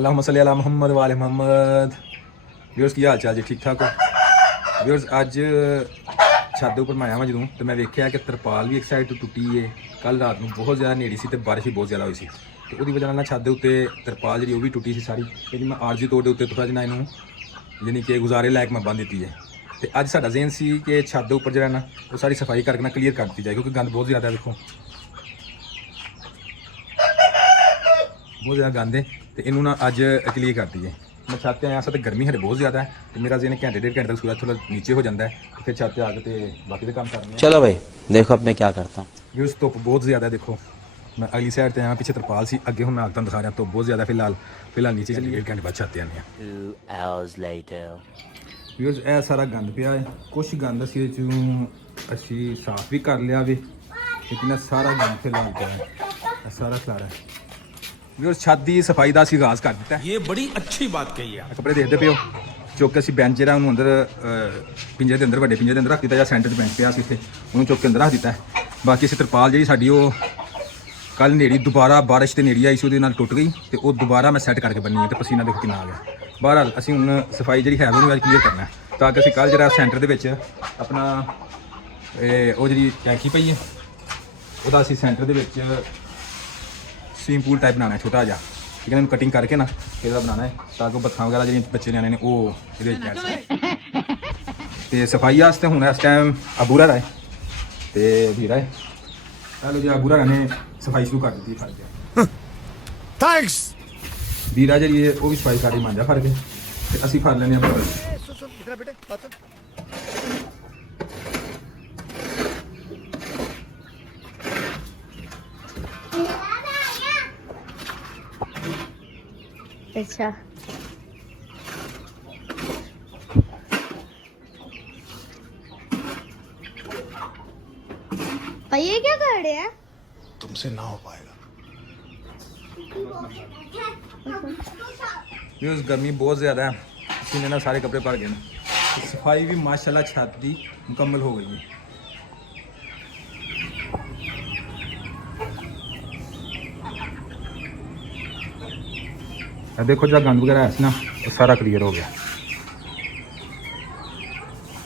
अल्लाहुम्मा सल्ली अला मुहम्मद वाले मुहम्मद। व्यूअर्स की हाल चाल जी, ठीक ठाक हो? व्यूअर्स अज छत उपर मैं आया वां जदों तो मैं वेख्या कि तरपाल भी एक साइड तो टुटी है। कल रात में बहुत ज़्यादा नेड़ी सी ते बारिश भी बहुत ज़्यादा हुई सी ते उहदी वजह नाल छत दे उत्ते तरपाल जी भी टुटी सी सारी, लेकिन मैं आरजी तौर के उत्ते थोड़ा जिहा इनू यानी कि गुजारे लायक मैं बंद दी है। तो अज साडा ज़हन सी कि छत दे उपर जिहड़ा ना वो सारी सफाई करके ना क्लीयर कर दी जाए, क्योंकि गंद बहुत ज़्यादा है। देखो बहुत ज़्यादा गंद है तो इनू ना अज क्लीयर कर दी है। मैं छत पर आया सा तो गर्मी हरे बहुत ज़्यादा है तो मेरा ज़हन घंटे डेढ़ घंटे तक सूरज थोड़ा नीचे हो जाता है तो फिर छत पर आके तो बाकी के काम करने। चलो भाई देखो अब मैं क्या करता हूँ। व्यूअर्स धुप बहुत ज़्यादा है। देखो मैं अगली साइड से आया, पीछे तरपाल सी अगे हूँ मैं आगता दिखा रहा। तो बहुत ज़्यादा फिलहाल नीचे चलिए, डेढ़ घंटे बाद छत आने हैं। 2 hours later व्यूअर्स यह सारा गंद पिया है, कुछ गंद असी साफ भी कर लिया भी, लेकिन सारा गंद फिलहाल पिया है, सारा खिलारा है। व्यूअर्स छत की सफाई का आगाज़ कर दिता है। ये बड़ी अच्छी बात कही है। कपड़े देखते पे हो चुक के बेंच जो अंदर पिंजरे के अंदर वे पिंजरे के अंदर रख दिता, या सेंटर बेंच पे कितने उन्होंने चुक के अंदर रख दिता है। बाकी असी तरपाल जी साड़ी कल नेड़ी दोबारा बारिश से नेड़ी आई सी वो टुट गई तो वो दोबारा मैं सैट करके बनी है तो पसीना देखो कितना आ गया। बहरहाल असी हूँ सफाई जी है वो क्लीयर करना है ताकि असी कल जरा सेंटर के अपना वो जी टैंकी पई है वो असी सेंटर के स्विमिंग पूल टाइप बनाना है छोटा जहा, ठीक है। कटिंग करके ना फिर बनाना है ताकि बत्थां वगैरह जी बच्चे न्याणे ने वो तो सफाई वास्ते हूँ इस टाइम अबूरा है तो वीरा है। हेलो जी अबूरा ने सफाई शुरू कर दी फर गया। थैंक्स। वीरा जी वो भी सफाई कर रही मांझा फर के तो असी फर लेने अच्छा ये क्या कर रहे हैं? तुमसे ना हो पाएगा। व्यूअर्स गर्मी बहुत ज़्यादा है, इसीलिए ना सारे कपड़े भर गए ना। तो सफाई भी माशाल्लाह छत की मुकम्मल हो गई है। देखो जो गंद वगैरह है ना वो सारा क्लियर हो गया।